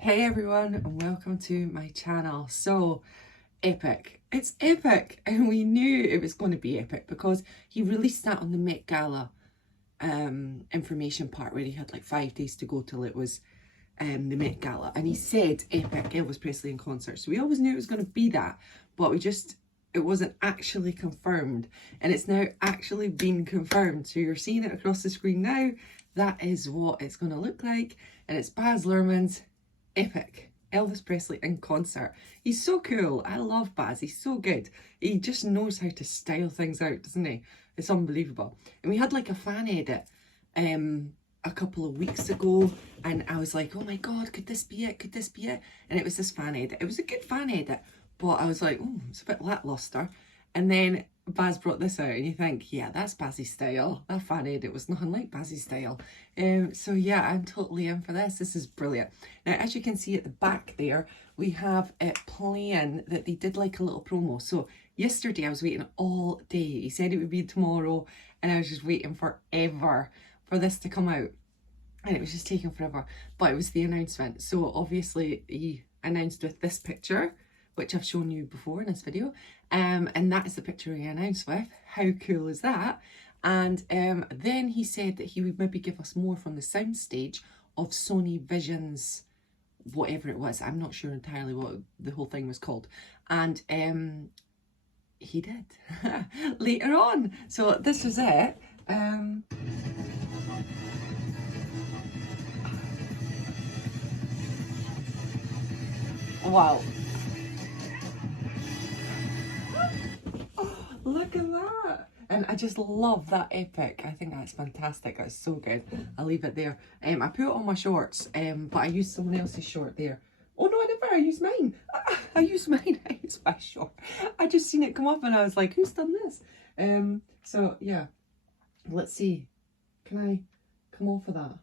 Hey everyone, and welcome to my channel. So, EPiC. It's EPiC, and we knew it was going to be epic because he released that on the Met Gala information part where he had like 5 days to go till it was the Met Gala, and he said EPiC, Elvis Presley in concert. So we always knew it was going to be that, but it wasn't actually confirmed, and it's now actually been confirmed. So you're seeing it across the screen now. That is what it's going to look like, and it's Baz Luhrmann's EPiC, Elvis Presley in concert. He's so cool. I love Baz. He's so good. He just knows how to style things out, doesn't he? It's unbelievable. And we had like a fan edit a couple of weeks ago, and I was like, oh my god, could this be it? Could this be it? And it was this fan edit. It was a good fan edit, but I was like, oh, it's a bit lackluster. And then Baz brought this out, and you think, yeah, that's Baz's style. That fan edit was nothing like Baz's style. So yeah, I'm totally in for this. This is brilliant. Now, as you can see at the back there, we have it playing that they did like a little promo. So yesterday I was waiting all day. He said it would be tomorrow, and I was just waiting forever for this to come out. And it was just taking forever. But it was the announcement. So obviously he announced with this picture, which I've shown you before in this video. And that is the picture he announced with. How cool is that? And then he said that he would maybe give us more from the soundstage of Sony Vision's, whatever it was. I'm not sure entirely what the whole thing was called. And he did later on. So this was it. Wow. Look at that. And I just love that EPiC. I think that's fantastic. That's so good. I'll leave it there. I put it on my shorts, but I used someone else's short there. Oh no, I never. I used mine. I used mine. I used my short. I just seen it come up and I was like, who's done this? So yeah, let's see. Can I come off of that?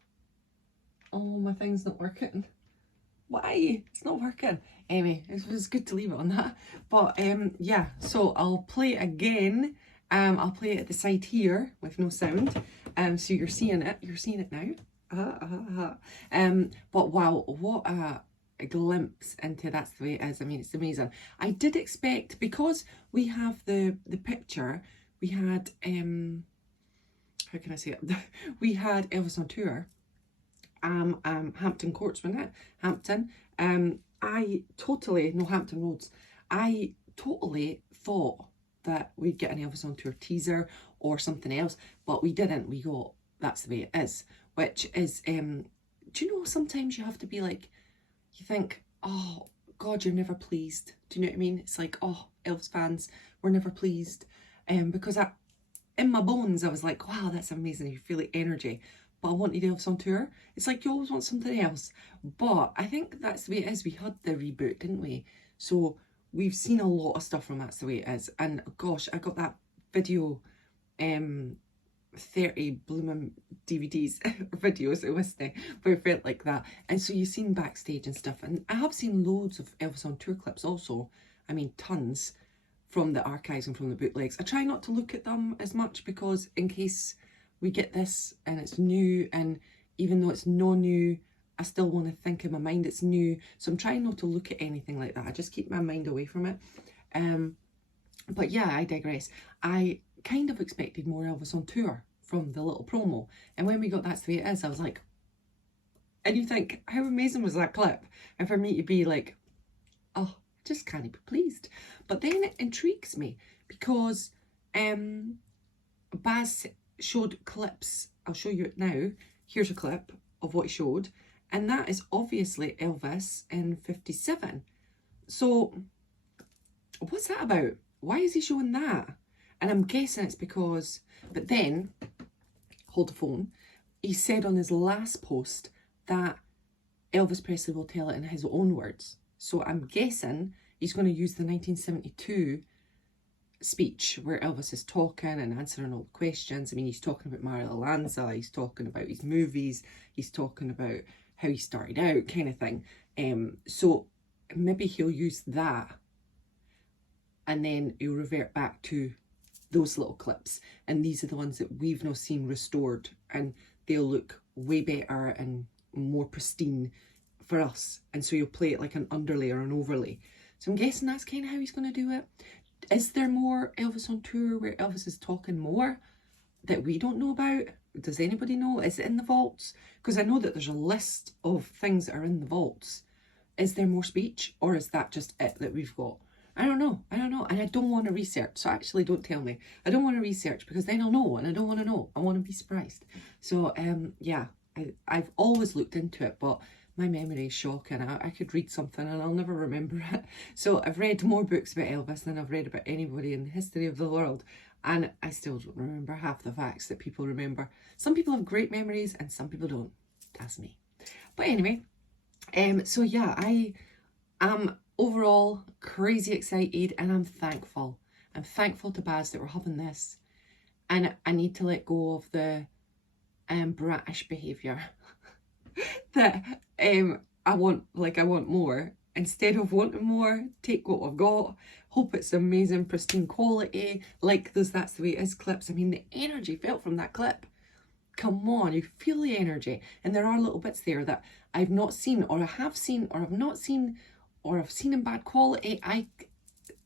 Oh, my thing's not working. Why? It's not working. Anyway, it was good to leave it on that. But yeah, so I'll play it again. I'll play it at the side here with no sound. So you're seeing it. You're seeing it now. But wow, what a glimpse into that's the way it is. I mean, it's amazing. I did expect, because we have the picture, we had how can I say it? We had Elvis on tour. Hampton Courts, wasn't it? Hampton. I totally, no, Hampton Roads. I totally thought that we'd get an Elvis on tour teaser or something else, but we didn't. We got That's the Way It Is, which is, do you know, sometimes you have to be like, you think, oh God, you're never pleased. Do you know what I mean? It's like, oh, Elvis fans, we're never pleased. Because in my bones, I was like, wow, that's amazing. You feel the energy. But I wanted Elvis on tour. It's like you always want something else. But I think that's the way it is. We had the reboot, didn't we? So we've seen a lot of stuff from That's the Way It Is. And gosh, I got that video, 30 blooming DVDs or videos, it was there, but it felt like that. And so you've seen backstage and stuff. And I have seen loads of Elvis on tour clips also. I mean, tons from the archives and from the bootlegs. I try not to look at them as much because in case we get this and it's new, and even though it's no new, I still want to think in my mind it's new. So I'm trying not to look at anything like that. I just keep my mind away from it. But yeah, I digress. I kind of expected more Elvis on tour from the little promo. And when we got That's the Way It Is, I was like, and you think, how amazing was that clip? And for me to be like, oh, I just can't be pleased. But then it intrigues me because Baz showed clips. I'll show you it now. Here's a clip of what he showed, and that is obviously Elvis in 57. So what's that about? Why is he showing that? And I'm guessing it's because, but then, hold the phone, he said on his last post that Elvis Presley will tell it in his own words. So I'm guessing he's going to use the 1972 speech where Elvis is talking and answering all the questions. I mean, he's talking about Mario Lanza, he's talking about his movies, he's talking about how he started out, kind of thing. So maybe he'll use that and then he'll revert back to those little clips, and these are the ones that we've now seen restored, and they'll look way better and more pristine for us. And so you'll play it like an underlay or an overlay. So I'm guessing that's kind of how he's going to do it. Is there more Elvis on tour where Elvis is talking more that we don't know about? Does anybody know? Is it in the vaults? Because I know that there's a list of things that are in the vaults. Is there more speech, or is that just it that we've got? I don't know. And I don't want to research, so actually don't tell me. I don't want to research because then I'll know, and I don't want to know. I want to be surprised. So yeah, I've always looked into it, but my memory is shocking. I could read something and I'll never remember it. So I've read more books about Elvis than I've read about anybody in the history of the world, and I still don't remember half the facts that people remember. Some people have great memories and some people don't. That's me. But anyway, so yeah, I am overall crazy excited, and I'm thankful. I'm thankful to Baz that we're having this, and I need to let go of the bratish behaviour that I want more. Instead of wanting more, take what I've got, hope it's amazing, pristine quality, like those That's the Way It Is clips. I mean, the energy felt from that clip. Come on, you feel the energy. And there are little bits there that I've not seen, or I have seen, or I've not seen, or I've seen in bad quality.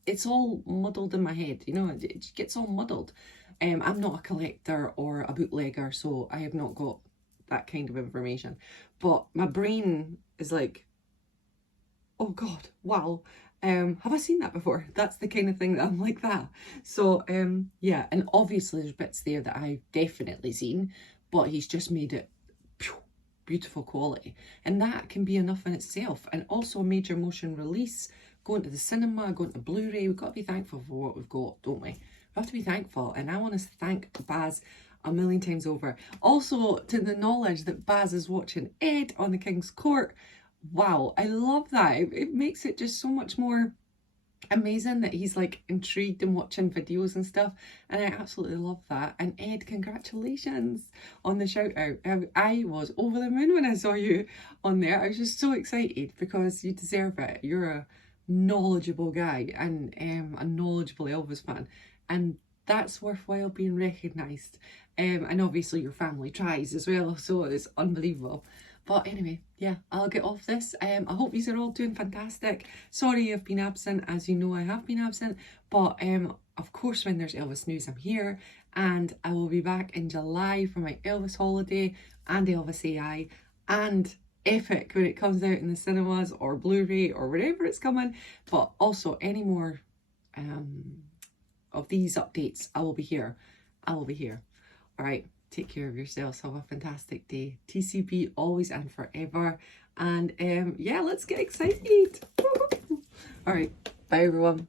It's all muddled in my head, you know, it gets all muddled. I'm not a collector or a bootlegger, so I have not got that kind of information. But my brain is like, oh God, wow. Have I seen that before? That's the kind of thing that I'm like that. So yeah, and obviously there's bits there that I've definitely seen, but he's just made it beautiful quality, and that can be enough in itself. And also a major motion release, going to the cinema, going to Blu-ray. We've got to be thankful for what we've got, don't we? We have to be thankful, and I want to thank Baz a million times over. Also, to the knowledge that Baz is watching Ed on the King's Court. Wow, I love that. It makes it just so much more amazing that he's like intrigued and watching videos and stuff, and I absolutely love that. And Ed, congratulations on the shout out. I was over the moon when I saw you on there. I was just so excited because you deserve it. You're a knowledgeable guy and a knowledgeable Elvis fan, and that's worthwhile being recognised. And obviously your family tries as well, so it's unbelievable. But anyway, yeah, I'll get off this. I hope you are all doing fantastic. Sorry I've been absent, as you know I have been absent. But of course when there's Elvis news I'm here. And I will be back in July for my Elvis holiday and Elvis AI and EPiC when it comes out in the cinemas or Blu-ray or wherever it's coming. But also any more of these updates, I will be here. I will be here. All right. Take care of yourselves. Have a fantastic day. TCB always and forever. And yeah, let's get excited. All right. Bye, everyone.